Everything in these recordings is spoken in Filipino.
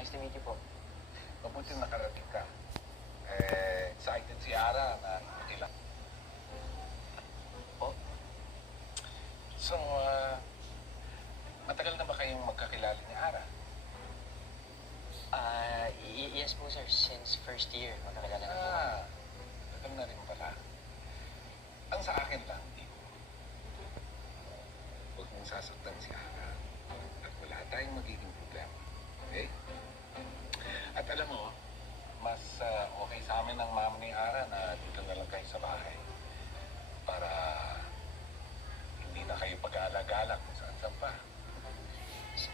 Nice to meet you po. Mabuti nakarating ka. Excited si Ara na hindi lang. Po? So, matagal na ba kayong magkakilala ni Ara? Yes po sir. Since first year, magkakilala na po. Tagal na rin pala. Ang sa akin lang, Tito, huwag mong sasaktan si Ara at wala tayong magiging problema. Okay? At alam mo, mas okay sa amin ng mama ni Ara na dito na lang kayo sa bahay para hindi na kayo pag-aalagala kung saan pa.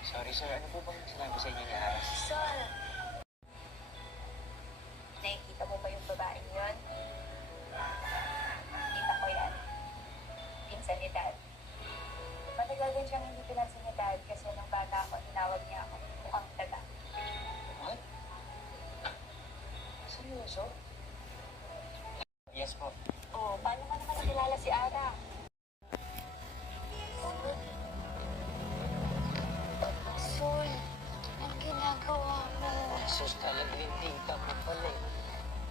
Sorry sir, ano po bang sinabi sa inyo ni Ara? Sol, nakikita mo ba yung babaeng yun? Kita ko yan. Pinsan ni Dad. Matagal din siyang hindi pinansin ni Dad kasi nung bata ako, tinawag niya ako mukhang daga. What? Seryoso? Yes po. Oo, paano